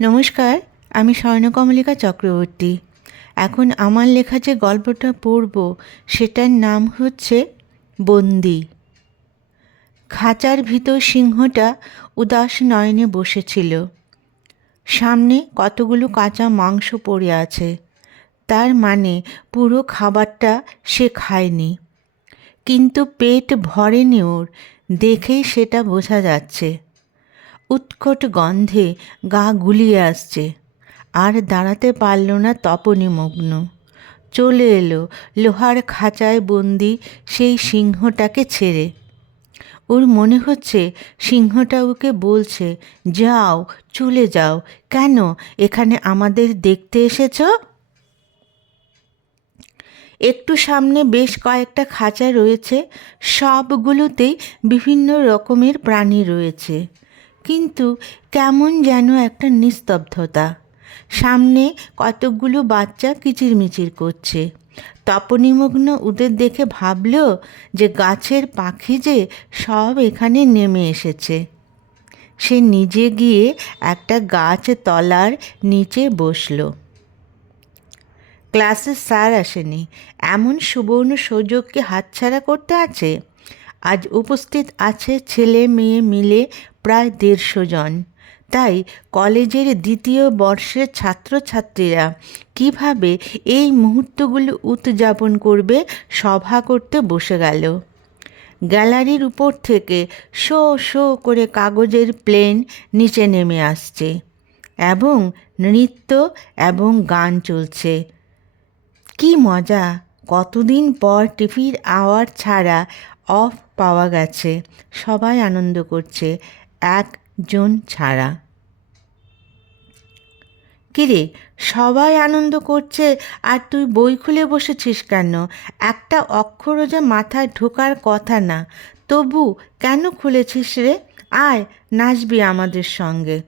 নমস্কার, আমি স্বর্ণকমলিকা চক্রবর্তী। এখন আমার লেখা যে গল্পটা পড়ব, সেটার নাম হচ্ছে বন্দি। খাঁচার ভিতর সিংহটা উদাস নয়নে বসেছিল। সামনে কতগুলো কাঁচা মাংস পড়ে আছে। তার মানে পুরো খাবারটা সে খায়নি। কিন্তু পেট ভরেনি ওর, দেখেই সেটা বোঝা যাচ্ছে। উৎকট গন্ধে গা গুলিয়ে আসছে। আর দাঁড়াতে পারল না তপনিমগ্ন চলে এলো লোহার খাঁচায় বন্দি সেই সিংহটাকে ছেড়ে। ওর মনে হচ্ছে সিংহটা ওকে বলছে, যাও, চলে যাও। কেন? এখানে আমাদের দেখতে এসেছ? একটু সামনে বেশ কয়েকটা খাঁচা রয়েছে। সবগুলোতেই বিভিন্ন রকমের প্রাণী রয়েছে। কিন্তু কেমন যেন একটা নিস্তব্ধতা। সামনে কতকগুলো বাচ্চা কিচিরমিচির করছে। তপনিমগ্ন ওদের দেখে ভাবল যে গাছের পাখি যে সব এখানে নেমে এসেছে। সে নিজে গিয়ে একটা গাছ তলার নিচে বসল। ক্লাসে স্যার আসেনি। এমন সুবর্ণ সুযোগকে হাতছাড়া করতে আছে? আজ উপস্থিত আছে ছেলে মেয়ে মিলে প্রায় দেড়শো জন। তাই কলেজের দ্বিতীয় বর্ষের ছাত্রছাত্রীরা কীভাবে এই মুহূর্তগুলো উদযাপন করবে সভা করতে বসে গেল। গ্যালারির উপর থেকে শো শো করে কাগজের প্লেন নিচে নেমে আসছে এবং নৃত্য এবং গান চলছে। কি মজা! কতদিন পর টিভির আওয়ার ছাড়া অফ পাওয়া গেছে। সবাই আনন্দ করছে। একজন ছাড়া। কিরে, সবাই আনন্দ করছে আর তুই বই খুলে বসেছিস কেন? একটা অক্ষরও যে মাথায় ঢোকার কথা না। তবু কেন খুলেছিস রে? আয়, নাচবি আমাদের সঙ্গে।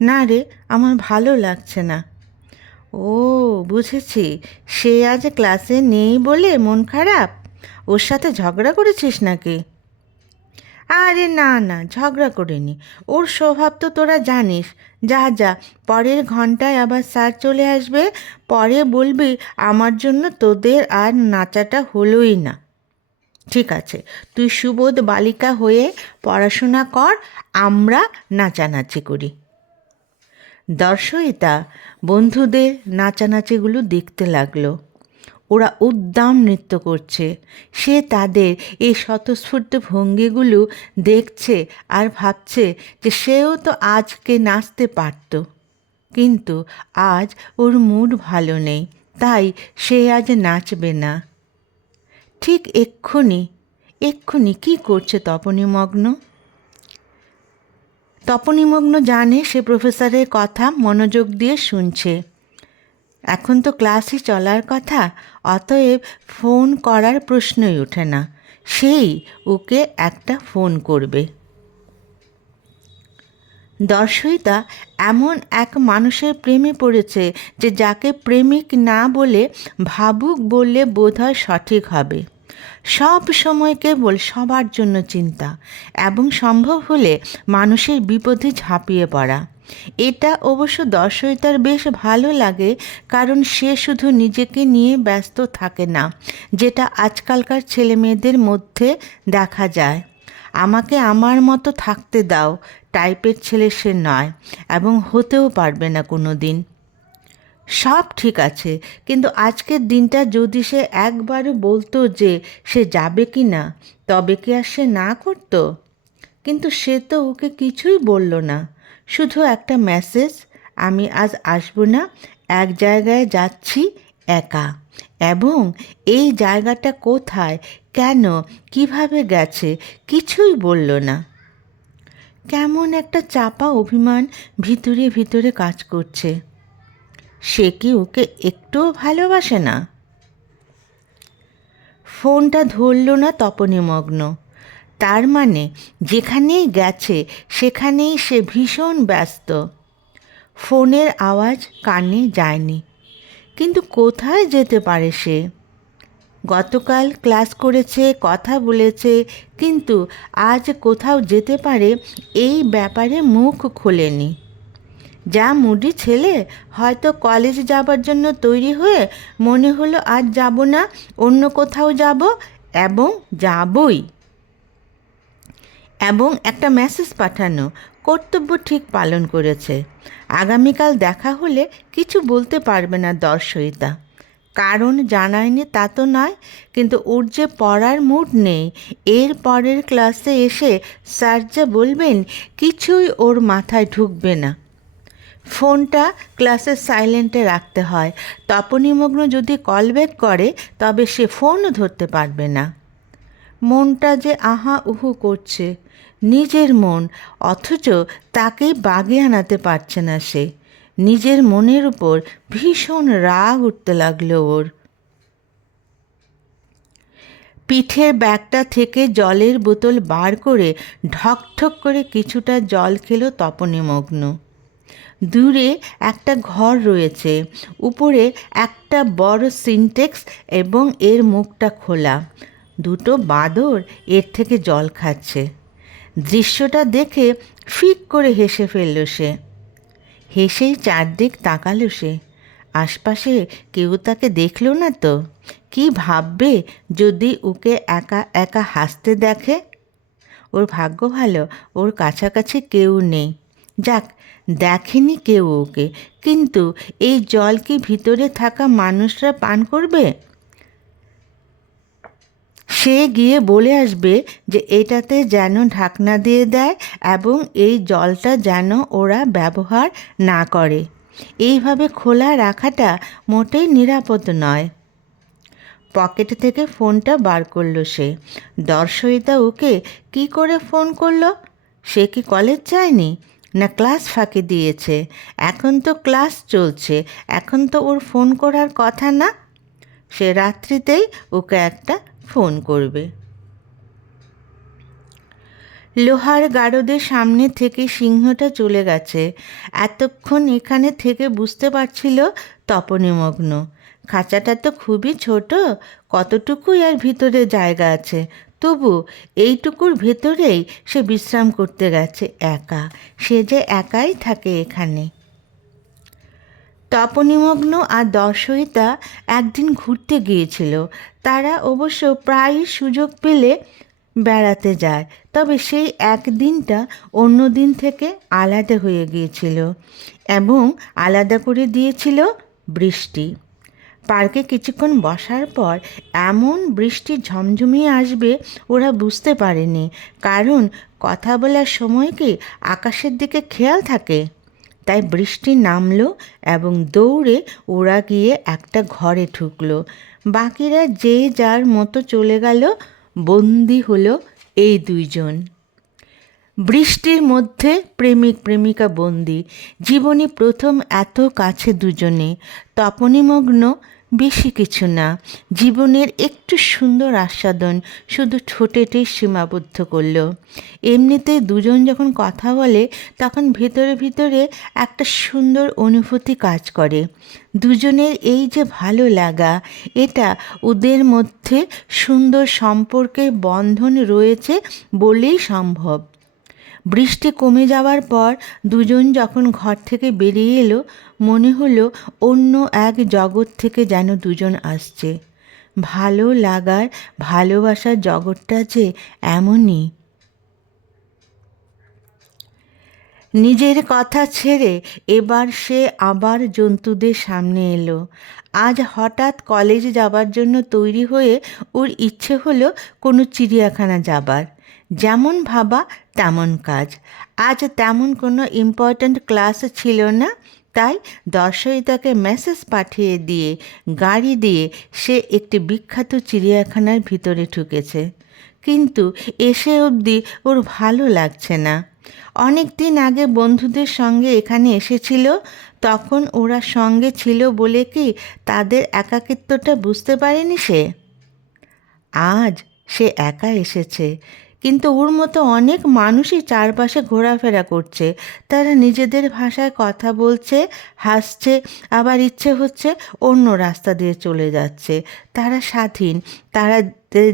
না রে, আমার ভালো লাগছে না। ও, বুঝেছি। সে আজ ক্লাসে নেই বলে মন খারাপ? ওর সাথে ঝগড়া করেছিস নাকি? আরে না না, ঝগড়া করিনি ওর স্বভাব তো তোরা জানিস। যা যা, পরের ঘন্টায় আবার স্যার চলে আসবে। পরে বলবি আমার জন্য তোদের আর নাচাটা হলোই না। ঠিক আছে, তুই সুবোধ বালিকা হয়ে পড়াশোনা কর, আমরা নাচানাচি করি। দর্শয়িতা বন্ধুদের নাচানাচিগুলো দেখতে লাগল। ওরা উদ্দাম নৃত্য করছে। সে তাদের এই স্বতঃস্ফূর্ত ভঙ্গিগুলো দেখছে আর ভাবছে যে সেও তো আজকে নাচতে পারত। কিন্তু আজ ওর মুড ভালো নেই, তাই সে আজ নাচবে না। ঠিক এক্ষুনি এক্ষুনি কি করছে তপনিমগ্ন? তপনিমগ্ন জানে সে প্রফেসরের কথা মনোযোগ দিয়ে শুনছে। এখন তো ক্লাসই চলার কথা, অতএব ফোন করার প্রশ্নই ওঠে না। সেই ওকে একটা ফোন করবে। দর্শয়িতা এমন এক মানুষের প্রেমে পড়েছে যে যাকে প্রেমিক না বলে ভাবুক বললে বোধহয় সঠিক হবে। সব সময় কেবল সবার জন্য চিন্তা এবং সম্ভব হলে মানুষের বিপদে ঝাঁপিয়ে পড়া। এটা অবশ্য দর্শয়িতার বেশ ভালো লাগে, কারণ সে শুধু নিজেকে নিয়ে ব্যস্ত থাকে না, যেটা আজকালকার ছেলে মেয়েদের মধ্যে দেখা যায়। আমাকে আমার মতো থাকতে দাও টাইপের ছেলে সে নয়, এবং হতেও পারবে না কোনো দিন সব ঠিক আছে, কিন্তু আজকের দিনটা যদি সে একবারও বলতো যে সে যাবে কি না, তবে কি আর সে না করতো? কিন্তু সে তো ওকে কিছুই বলল না। শুধু একটা মেসেজ আমি আজ আসব না, এক জায়গায় যাচ্ছি একা। এবং এই জায়গাটা কোথায়, কেন, কীভাবে গেছে, কিছুই বলল না। কেমন একটা চাপা অভিমান ভিতরে ভিতরে কাজ করছে। সে কি ওকে একটুও ভালোবাসে না? ফোনটা ধরল না তপনিমগ্ন তার মানে যেখানেই গেছে, সেখানেই সে ভীষণ ব্যস্ত। ফোনের আওয়াজ কানে যায়নি। কিন্তু কোথায় যেতে পারে সে? গতকাল ক্লাস করেছে, কথা বলেছে, কিন্তু আজ কোথাও যেতে পারে, এই ব্যাপারে মুখ খোলেনি। যা মুডি ছেলে, হয়তো কলেজ যাবার জন্য তৈরি হয়ে মনে হলো, আজ যাব না, অন্য কোথাও যাব এবং যাবই। এবং একটা মেসেজ পাঠানো কর্তব্য ঠিক পালন করেছে। আগামীকাল দেখা হলে কিছু বলতে পারবে না দর্শয়িতা কারণ জানায়নি তা তো নয়, কিন্তু ওর যে পড়ার মুড নেই, এর পরের ক্লাসে এসে স্যার যা বলবেন কিছুই ওর মাথায় ঢুকবে না। ফোনটা ক্লাসের সাইলেন্টে রাখতে হয়। তপনিমগ্ন যদি কল ব্যাক করে, তবে সে ফোনও ধরতে পারবে না। মনটা যে আহা উহু করছে। নিজের মন, অথচ তাকেই বাগে আনাতে পারছে না সে। নিজের মনের উপর ভীষণ রাগ উঠতে লাগল ওর। পিঠের ব্যাগটা থেকে জলের বোতল বার করে ঢকঢক করে কিছুটা জল খেলো তপনিমগ্ন দূরে একটা ঘর রয়েছে, উপরে একটা বড় সিনটেক্স এবং এর মুখটা খোলা। দুটো বাদর এর থেকে জল খাচ্ছে। দৃশ্যটা দেখে ফিক করে হেসে ফেলল সে। হেসেই চারদিক তাকালো সে। আশপাশে কেউ তাকে দেখল না তো? কি ভাববে যদি ওকে একা একা হাসতে দেখে? ওর ভাগ্য ভালো, ওর কাছাকাছি কেউ নেই। যাক, দেখেনি কেউ ওকে। কিন্তু এই জল কি ভিতরে থাকা মানুষরা পান করবে? সে গিয়ে বলে আসবে যে এটাতে যেন ঢাকনা দিয়ে দেয় এবং এই জলটা যেন ওরা ব্যবহার না করে। এইভাবে খোলা রাখাটা মোটেই নিরাপদ নয়। পকেট থেকে ফোনটা বার করল সে। দর্শয়িতা ওকে কি করে ফোন করল? সে কি কলেজ যায়নি? না ক্লাস ফাঁকি দিয়েছে? এখন তো ক্লাস চলছে। এখন তো ওর ফোন করার কথা না? সে রাত্রিতেই ওকে একটা ফোন করবে। লোহার গারদের সামনে থেকে সিংহটা চলে গেছে। এতক্ষণ এখানে থেকে বুঝতে পারছিল তপনিমগ্ন খাঁচাটা তো খুবই ছোট, কতটুকুই আর ভিতরে জায়গা আছে? তবু এইটুকুর ভেতরেই সে বিশ্রাম করতে গেছে একা। সে যে একাই থাকে এখানে। তপনিমগ্ন আর দর্শয়িতা একদিন ঘুরতে গিয়েছিল। তারা অবশ্য প্রায়ই সুযোগ পেলে বেড়াতে যায়, তবে সেই একদিনটা অন্য দিন থেকে আলাদা হয়ে গিয়েছিল এবং আলাদা করে দিয়েছিল বৃষ্টি। পার্কে কিছুক্ষণ বসার পর এমন বৃষ্টি ঝমঝমিয়ে আসবে ওরা বুঝতে পারেনি, কারণ কথা বলার সময় কি আকাশের দিকে খেয়াল থাকে? তাই বৃষ্টি নামলো এবং দৌড়ে ওরা গিয়ে একটা ঘরে ঢুকলো। বাকিরা যে যার মতো চলে গেল, বন্দি হলো এই দুইজন। বৃষ্টির মধ্যে প্রেমিক প্রেমিকা বন্দি। জীবনে প্রথম এত কাছে দুজনে। তপনিমগ্ন বেশি কিছু না। জীবনের একটু সুন্দর আস্বাদন শুধু ঠোঁটেতেই সীমাবদ্ধ করল। এমনিতে দুজন যখন কথা বলে, তখন ভেতরে ভিতরে একটা সুন্দর অনুভূতি কাজ করে। দুজনের এই যে ভালো লাগা, এটা ওদের মধ্যে সুন্দর সম্পর্কের বন্ধন রয়েছে বলেই সম্ভব। বৃষ্টি কমে যাওয়ার পর দুজন যখন ঘর থেকে বেরিয়ে এলো, মনে হলো অন্য এক জগৎ থেকে যেন দুজন আসছে। ভালো লাগার, ভালোবাসার জগৎটা যে এমনই। নিজের কথা ছেড়ে এবার সে আবার জন্তুদের সামনে এলো। আজ হঠাৎ কলেজ যাবার জন্য তৈরি হয়ে ওর ইচ্ছে হলো কোনো চিড়িয়াখানা যাবার। যেমন ভাবা, তেমন কাজ। আজ তেমন কোনো ইম্পর্ট্যান্ট ক্লাস ছিল না, তাই দর্শয়িতাকে মেসেজ পাঠিয়ে দিয়ে, গাড়ি দিয়ে সে একটি বিখ্যাত চিড়িয়াখানার ভিতরে ঢুকেছে। কিন্তু এসে অবধি ওর ভালো লাগছে না। অনেক দিন আগে বন্ধুদের সঙ্গে এখানে এসেছিল, তখন ওরা সঙ্গে ছিল বলে কি তাদের একাকিত্বটা বুঝতে পারেনি সে? আজ সে একা এসেছে। কিন্তু ওর মতো অনেক মানুষই চারপাশে ঘোরাফেরা করছে। তারা নিজেদের ভাষায় কথা বলছে, হাসছে, আবার ইচ্ছে হচ্ছে অন্য রাস্তা দিয়ে চলে যাচ্ছে। তারা স্বাধীন, তারা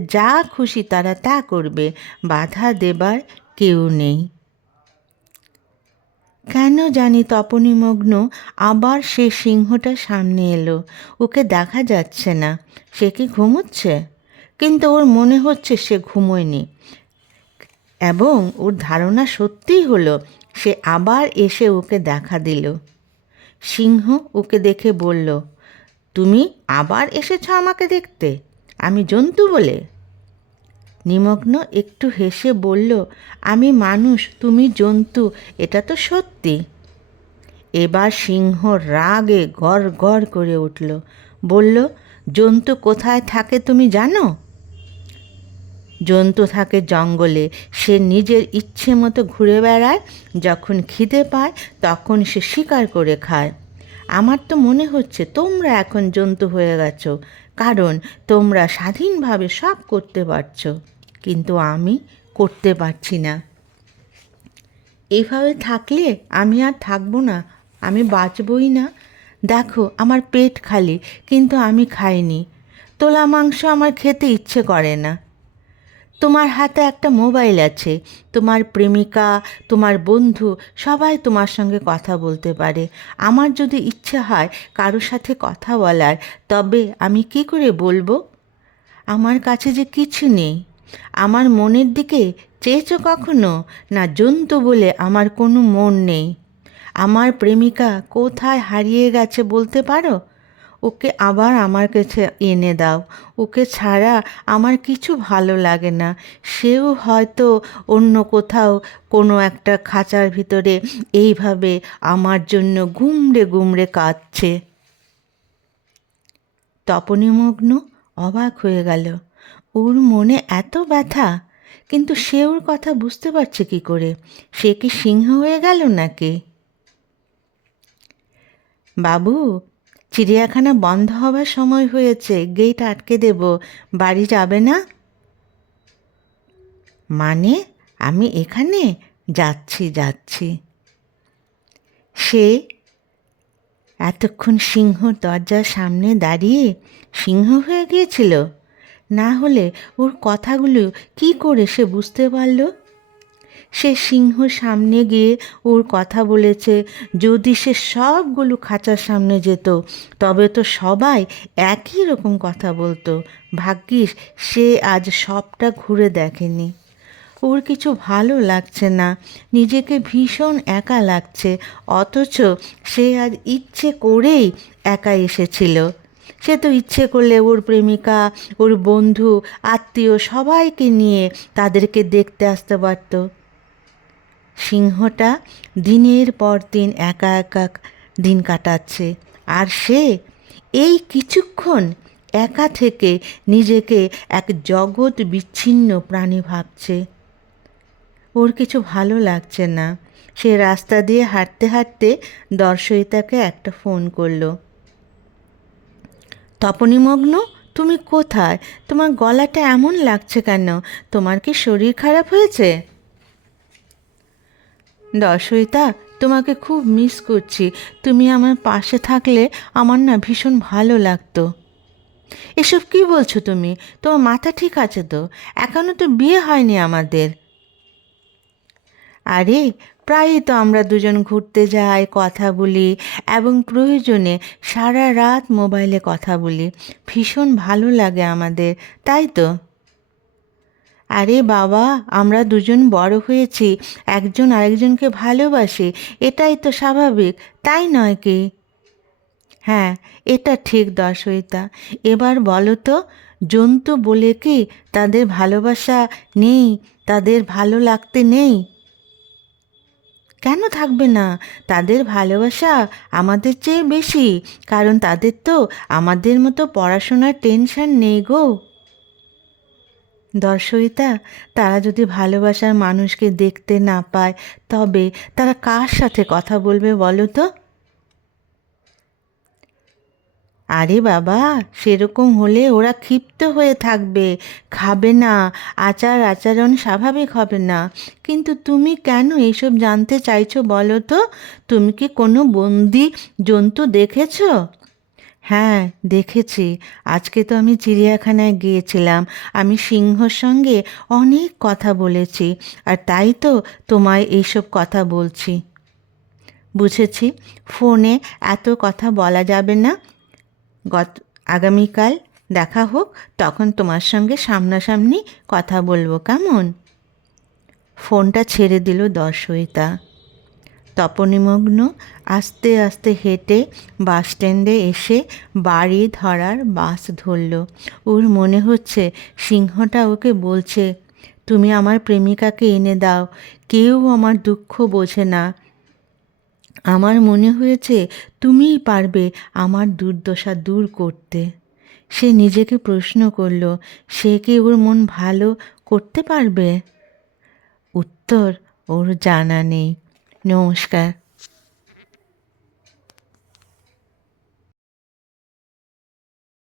যা খুশি তারা তা করবে, বাধা দেবার কেউ নেই। কেন জানি তপনিমগ্ন আবার সে সিংহটা সামনে এলো। ওকে দেখা যাচ্ছে না, সে কি ঘুমোচ্ছে? কিন্তু ওর মনে হচ্ছে সে ঘুমোয়নি। এবং ওর ধারণা সত্যিই হলো, সে আবার এসে ওকে দেখা দিল। সিংহ ওকে দেখে বলল, তুমি আবার এসেছ আমাকে দেখতে? আমি জন্তু বলে? নিমগ্ন একটু হেসে বলল, আমি মানুষ, তুমি জন্তু, এটা তো সত্যি। এবার সিংহ রাগে গড় গড় করে উঠল, বলল, জন্তু কোথায় থাকে তুমি জানো? জন্তু থাকে জঙ্গলে, সে নিজের ইচ্ছে মতো ঘুরে বেড়ায়, যখন খিদে পায় তখন সে শিকার করে খায়। আমার তো মনে হচ্ছে তোমরা এখন জন্তু হয়ে গেছো, কারণ তোমরা স্বাধীনভাবে সব করতে পারছ, কিন্তু আমি করতে পারছি না। এভাবে থাকলে আমি আর থাকব না, আমি বাঁচবই না। দেখো, আমার পেট খালি, কিন্তু আমি খাইনি। তোলা মাংস আমার খেতে ইচ্ছে করে না। তোমার হাতে একটা মোবাইল আছে। তোমার প্রেমিকা, তোমার বন্ধু, সবাই তোমার সঙ্গে কথা বলতে পারে। আমার যদি ইচ্ছে হয় কারোর সাথে কথা বলার, তবে আমি কি করে বলব? আমার কাছে যে কিছু নেই। আমার মনের দিকে চেয়েছো কখনো? না জন্তু বলে আমার কোনো মন নেই। আমার প্রেমিকা কোথায় হারিয়ে গেছে বলতে পারো? ওকে আবার আমার কাছে এনে দাও। ওকে ছাড়া আমার কিছু ভালো লাগে না। সেও হয়তো অন্য কোথাও কোনো একটা খাঁচার ভিতরে এইভাবে আমার জন্য গুমড়ে গুমড়ে কাঁদছে। তপনিমগ্ন অবাক হয়ে গেল। ওর মনে এত ব্যথা, কিন্তু সে ওর কথা বুঝতে পারছে কি করে? সে কি সিংহ হয়ে গেল নাকি? বাবু চিড়িয়াখানা বন্ধ হবার সময় হয়েছে গেট আটকে দেব। বাড়ি যাবে না? মানে আমি এখানে? যাচ্ছি যাচ্ছি। সে এতক্ষণ সিংহ দরজার সামনে দাঁড়িয়ে সিংহ হয়ে গিয়েছিল। না হলে ওর কথাগুলো কি করে সে বুঝতে পারল? সে সিংহ সামনে গিয়ে ওর কথা বলেছে। যদি সে সবগুলো খাঁচার সামনে যেত, তবে তো সবাই একই রকম কথা বলতো। ভাগ্যিস সে আজ সবটা ঘুরে দেখেনি। ওর কিছু ভালো লাগছে না, নিজেকে ভীষণ একা লাগছে, অথচ সে আজ ইচ্ছে করেই একা এসেছিল। সে তো ইচ্ছে করলে ওর প্রেমিকা, ওর বন্ধু, আত্মীয় সবাইকে নিয়ে তাদেরকে দেখতে আসতে পারত। সিংহটা দিনের পর দিন একা একা দিন কাটাচ্ছে। আর সে এই কিছুক্ষণ একা থেকে নিজেকে এক জগৎ বিচ্ছিন্ন প্রাণী ভাবছে। ওর কিছু ভালো লাগছে না। সে রাস্তা দিয়ে হাঁটতে হাঁটতে দর্শয়িতাকে একটা ফোন করল। তপনিমগ্ন, তুমি কোথায়? তোমার গলাটা এমন লাগছে কেন? তোমার কি শরীর খারাপ হয়েছে? দর্শয়িতা তোমাকে খুব মিস করছি। তুমি আমার পাশে থাকলে আমার না ভীষণ ভালো লাগতো। এসব কি বলছো তুমি? তোমার মাথা ঠিক আছে তো? এখনও তো বিয়ে হয়নি আমাদের। আরে, প্রায়ই তো আমরা দুজন ঘুরতে যাই, কথা বলি এবং প্রয়োজনে সারা রাত মোবাইলে কথা বলি। ভীষণ ভালো লাগে আমাদের, তাই তো? আরে বাবা, আমরা দুজন বড় হয়েছি, একজন আরেকজনকে ভালোবাসি, এটাই তো স্বাভাবিক, তাই নয় কি? হ্যাঁ এটা ঠিক দর্শয়িতা। এবার বলো তো, জন্তু বলে কি তাদের ভালোবাসা নেই, তাদের ভালো লাগতে নেই? কেন থাকবে না? তাদের ভালোবাসা আমাদের চেয়ে বেশি, কারণ তাদের তো আমাদের মতো পড়াশোনার টেনশন নেই গো। দর্শয়িতা তারা যদি ভালোবাসার মানুষকে দেখতে না পায়, তবে তারা কার সাথে কথা বলবে বলো তো? আরে বাবা, সেরকম হলে ওরা ক্ষিপ্ত হয়ে থাকবে, খাবে না, আচার আচরণ স্বাভাবিক হবে না। কিন্তু তুমি কেন এইসব জানতে চাইছো বলো তো? তুমি কি কোনো বন্দি জন্তু দেখেছ? হ্যাঁ দেখেছি। আজকে তো আমি চিড়িয়াখানায় গিয়েছিলাম। আমি সিংহর সঙ্গে অনেক কথা বলেছি, আর তাই তো তোমায় এইসব কথা বলছি। বুঝেছি। ফোনে এত কথা বলা যাবে না। গত, আগামীকাল দেখা হোক, তখন তোমার সঙ্গে সামনাসামনি কথা বলব, কেমন? ফোনটা ছেড়ে দিল দর্শয়িতা। তপনিমগ্ন আস্তে আস্তে হেঁটে বাস স্ট্যান্ডে এসে বাড়ি ধরার বাস ধরল। ওর মনে হচ্ছে সিংহটা ওকে বলছে, তুমি আমার প্রেমিকাকে এনে দাও, কেউ আমার দুঃখ বোঝে না। আমার মনে হয়েছে তুমিই পারবে আমার দুর্দশা দূর করতে। সে নিজেকে প্রশ্ন করল, সে কি ওর মন ভালো করতে পারবে? উত্তর, ওর জানা নেই। নমস্কার।